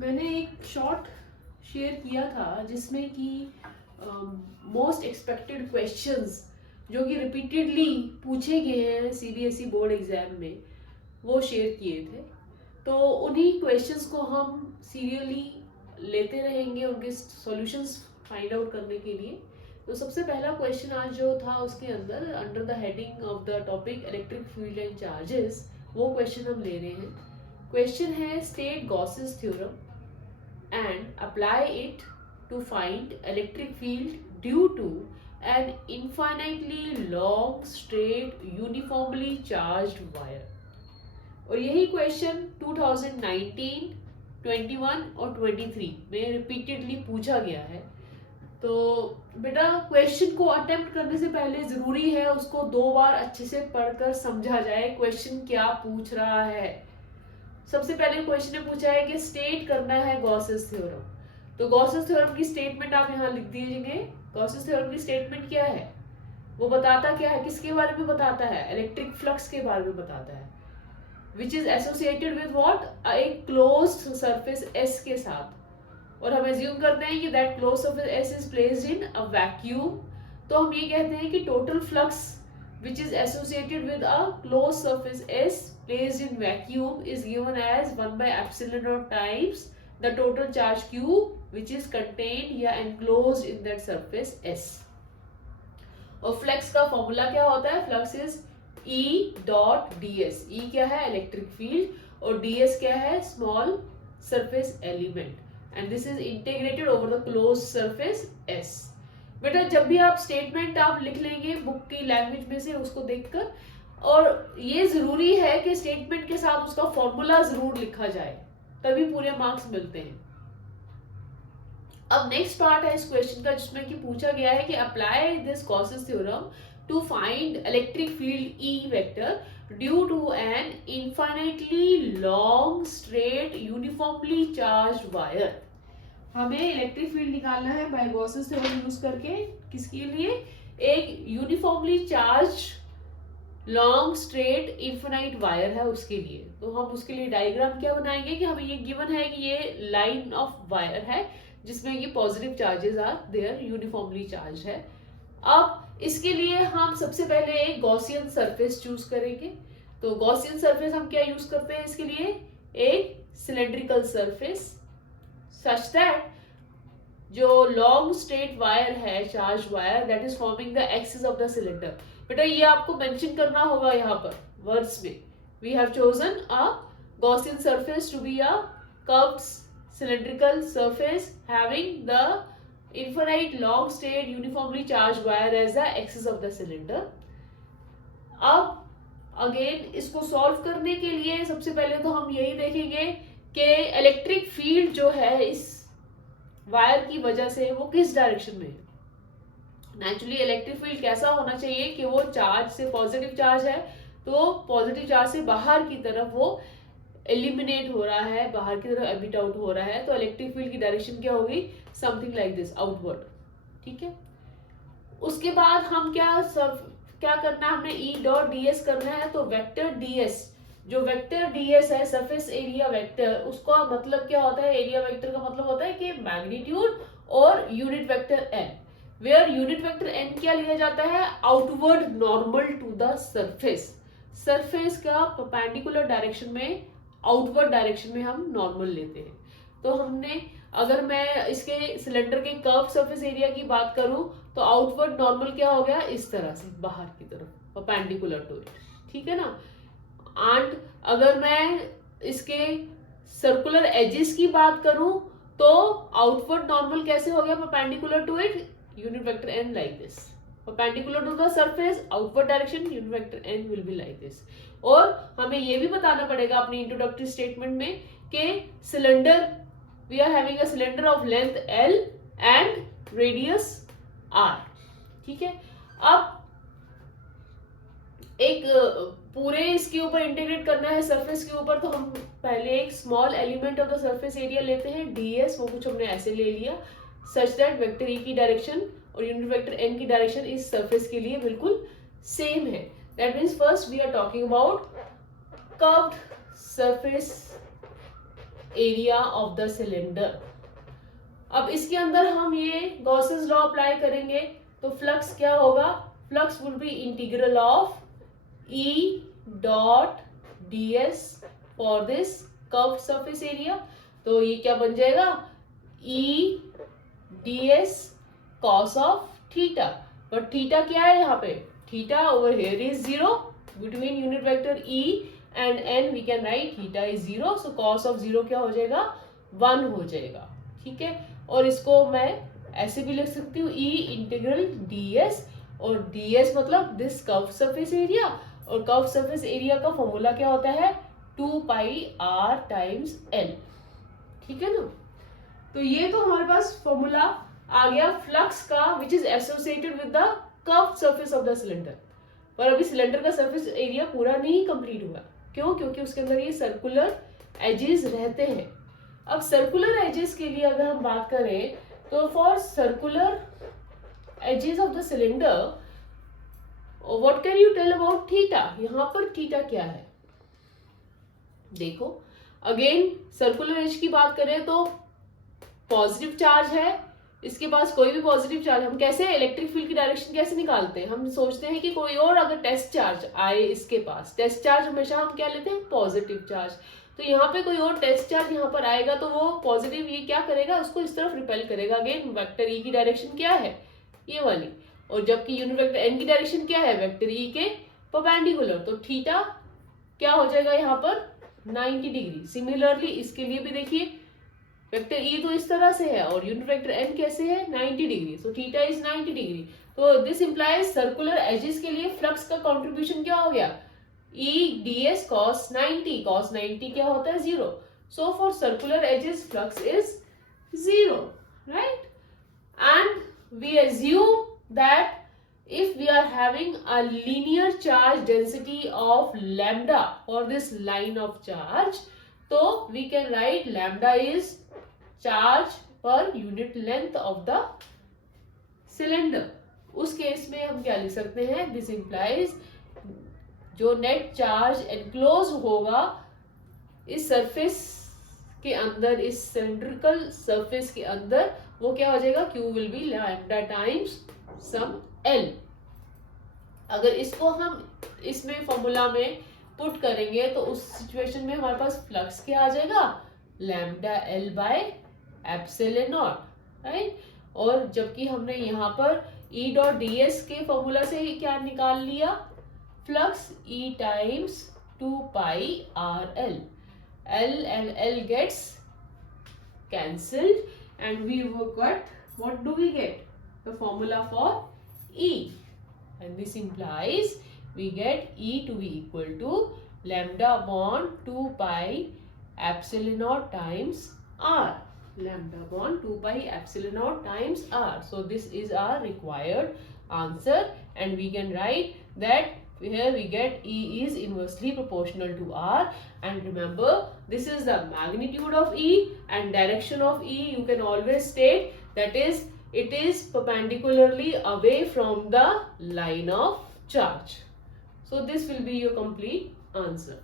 मैंने एक short share किया था जिसमें कि मोस्ट एक्सपेक्टेड क्वेश्चंस जो कि रिपीटेडली पूछे गए हैं सीबीएसई बोर्ड एग्जाम में, वो शेयर किए थे। तो उन्हीं क्वेश्चंस को हम सीरियली लेते रहेंगे उनके सॉल्यूशंस फाइंड आउट करने के लिए। तो सबसे पहला क्वेश्चन आज जो था उसके अंदर under the heading of the topic electric field and charges, वो क्वेश्चन हम ले रहे हैं। क्वेश्चन है state Gauss's theorem and apply it to find electric field due to an infinitely long straight uniformly charged wire। और यही question 2019, 21 और 23 में रिपीटेडली पूछा गया है। तो बेटा क्वेश्चन को अटेम्प्ट करने से पहले जरूरी है उसको 2 बार अच्छे से पढ़कर समझा जाए क्वेश्चन क्या पूछ रहा है। सबसे पहले क्वेश्चन ने पूछा है कि स्टेट करना है गॉसेस थ्योरम। तो गॉसेस थ्योरम की स्टेटमेंट आप यहाँ लिख दीजिए। गॉसेस थ्योरम की स्टेटमेंट क्या है, वो बताता क्या है, किसके बारे में बताता है, इलेक्ट्रिक फ्लक्स के बारे में बताता है, which is associated with what, एक क्लोज्ड सरफेस एस के साथ। और हम एज्यूम करते हैं कि that closed surface S is placed in a vacuum. तो हम ये कहते हैं कि total flux which is associated with a closed surface S placed in vacuum is given as 1 by epsilon naught times the total charge Q which is contained या enclosed in that surface S। और flux का formula क्या होता है, flux is E dot ds। E क्या है, electric field, और ds क्या है, small surface element, and this is integrated over the close surface S। बेटा जब भी आप स्टेटमेंट आप लिख लेंगे बुक की लैंग्वेज में से उसको देखकर, और ये जरूरी है कि स्टेटमेंट के साथ उसका फॉर्मूला जरूर लिखा जाए, तभी पूरे मार्क्स मिलते हैं। अब नेक्स्ट पार्ट है इस क्वेश्चन का जिसमें कि पूछा गया है कि apply this Gauss's theorem to find electric field E vector due to an infinitely long straight uniformly charged wire. हमें इलेक्ट्रिक फील्ड निकालना है बाय गॉसेस थ्योरम यूज करके, किसके लिए, एक uniformly charge long straight infinite wire है उसके लिए। तो हम उसके लिए डायग्राम क्या बनाएंगे कि हमें ये गिवन है कि ये लाइन ऑफ वायर है जिसमें ये positive charges are there, uniformly charge है। अब इसके लिए हम सबसे पहले एक गॉसियन सरफेस चूज करेंगे। तो गॉसियन सरफेस हम क्या यूज करते हैं इसके लिए, एक सिलेंड्रिकल सरफेस such that जो लॉन्ग स्ट्रेट वायर है, charge wire, that is forming the axis of the cylinder. बेटा ये आपको मेंशन करना होगा यहाँ पर वर्ड्स में। We have chosen a Gaussian surface to be a curved cylindrical surface having the infinite long straight uniformly charged wire as the axis of the cylinder। अब again इसको सॉल्व करने के लिए सबसे पहले तो हम यही देखेंगे कि इलेक्ट्रिक फील्ड जो है इस वायर की वजह से वो किस डायरेक्शन में है। नेचुरली इलेक्ट्रिक फील्ड कैसा होना चाहिए कि वो चार्ज से, पॉजिटिव चार्ज है तो पॉजिटिव चार्ज से बाहर की तरफ वो एलिमिनेट हो रहा है, बाहर की तरफ एमिट आउट हो रहा है। तो इलेक्ट्रिक फील्ड की डायरेक्शन क्या होगी, समथिंग लाइक दिस, आउटवर्ड। ठीक है, उसके बाद हम क्या करना है, हमने E डॉट ds करना है। तो वेक्टर ds, जो वेक्टर ds है सरफेस एरिया वेक्टर, उसका मतलब क्या होता है, एरिया वेक्टर का मतलब होता है कि मैग्नीट्यूड और unit vector n, where unit vector n क्या लिया जाता है, outward normal to the surface. Surface का परपेंडिकुलर डायरेक्शन में, आउटवर्ड डायरेक्शन में हम नॉर्मल लेते हैं। तो हमने, अगर मैं इसके सिलेंडर के कर्व सरफेस एरिया की बात करूं तो आउटवर्ड नॉर्मल क्या हो गया, इस तरह से बाहर की तरफ, परपेंडिकुलर टू इट। ठीक है ना। एंड अगर मैं इसके सर्कुलर एजेस की बात करूं तो आउटवर्ड नॉर्मल कैसे हो गया, perpendicular to it, unit vector n like this, perpendicular to the surface, outward direction, unit vector n will be like this. और हमें ये भी बताना पड़ेगा अपनी इंट्रोडक्टरी स्टेटमेंट में कि cylinder, we are having a cylinder of length L and radius R। ठीक है, अब एक पूरे इसके ऊपर इंटीग्रेट करना है सरफेस के ऊपर, तो हम पहले एक small element of the surface area लेते हैं ds, वो कुछ हमने ऐसे ले लिया सच दैट वेक्टर E की डायरेक्शन और यूनिट वेक्टर n की डायरेक्शन इस सरफेस के लिए बिल्कुल सेम है। That means first we are talking about curved surface area of the cylinder. अब इसके अंदर हम ये गॉसेस लॉ अप्लाई करेंगे तो फ्लक्स क्या होगा, flux will be integral of E dot ds for this curved surface area. तो ये क्या बन जाएगा, E ds cos of theta. But theta क्या है यहाँ पे, theta over here is 0 between unit vector e and n we can write theta is 0, so cos of 0 क्या हो जाएगा, 1 हो जाएगा। ठीक है, और इसको मैं ऐसे भी लिख सकती हूँ e इंटीग्रल ds, और ds मतलब दिस कर्व सरफेस एरिया, और कर्व सरफेस एरिया का फॉर्मूला क्या होता है 2 पाई r टाइम्स l। ठीक है ना, तो ये तो हमारे पास फॉर्मूला आ गया फ्लक्स का which is associated with the curve surface of the cylinder. पर अभी सिलेंडर का सरफेस एरिया पूरा नहीं कंप्लीट हुआ, क्यों, क्योंकि उसके अंदर ये सर्कुलर एजेस रहते हैं। अब सर्कुलर एजेस के लिए अगर हम बात करें तो for circular edges of the cylinder what can you tell about theta. यहाँ पर थीटा क्या है, देखो अगेन सर्कुलर एज की बात करें तो पॉजिटिव चार्ज है, इसके पास कोई भी पॉजिटिव चार्ज, हम कैसे इलेक्ट्रिक फील्ड की डायरेक्शन कैसे निकालते हैं, हम सोचते हैं कि कोई और अगर टेस्ट चार्ज आए इसके पास, टेस्ट चार्ज हमेशा हम क्या लेते हैं पॉजिटिव चार्ज, तो यहाँ पे कोई और टेस्ट चार्ज यहाँ पर आएगा तो वो पॉजिटिव ये क्या करेगा, उसको इस तरफ रिपेल करेगा। अगेन वेक्टर ई की डायरेक्शन क्या है, ये वाली, और जबकि यूनिट वेक्टर एन की डायरेक्शन क्या है, वेक्टर ई के परपेंडिकुलर, तो थीटा क्या हो जाएगा यहाँ पर 90 डिग्री। सिमिलरली इसके लिए भी देखिए वेक्टर ई तो इस तरह से है और यूनिट वेक्टर एन कैसे है 90 degree, so theta is 90 degree. तो दिस इंप्लाइज सर्कुलर एजेस के लिए फ्लक्स का कंट्रीब्यूशन क्या हो गया, ई ds cos 90, cos 90 क्या होता है 0, so for circular edges flux is 0, right. And we assume that if we are having a linear charge density of lambda for this line of charge, तो we can write lambda is charge per unit length of the cylinder। उस case में हम क्या लिख सकते हैं, this implies जो net charge enclose होगा इस सरफेस के अंदर, इस सिलेंड्रिकल सरफेस के अंदर, वो क्या हो जाएगा, Q will be lambda times some L। अगर इसको हम इसमें फॉर्मूला में पुट करेंगे तो उस सिचुएशन में हमारे पास फ्लक्स क्या आ जाएगा, lambda L by epsilon not, right. और जबकि हमने यहाँ पर E डॉट ds के फॉर्मूला से ही क्या निकाल लिया, flux E times 2 pi RL, L and L gets cancelled and we got, what do we get, the formula for E, and this implies we get E to be equal to lambda upon 2 pi epsilon naught times R, lambda upon 2 pi epsilon naught times R. So this is our required answer, and we can write that here we get E is inversely proportional to R, and remember this is the magnitude of E and direction of E you can always state, that is it is perpendicularly away from the line of charge. So this will be your complete answer.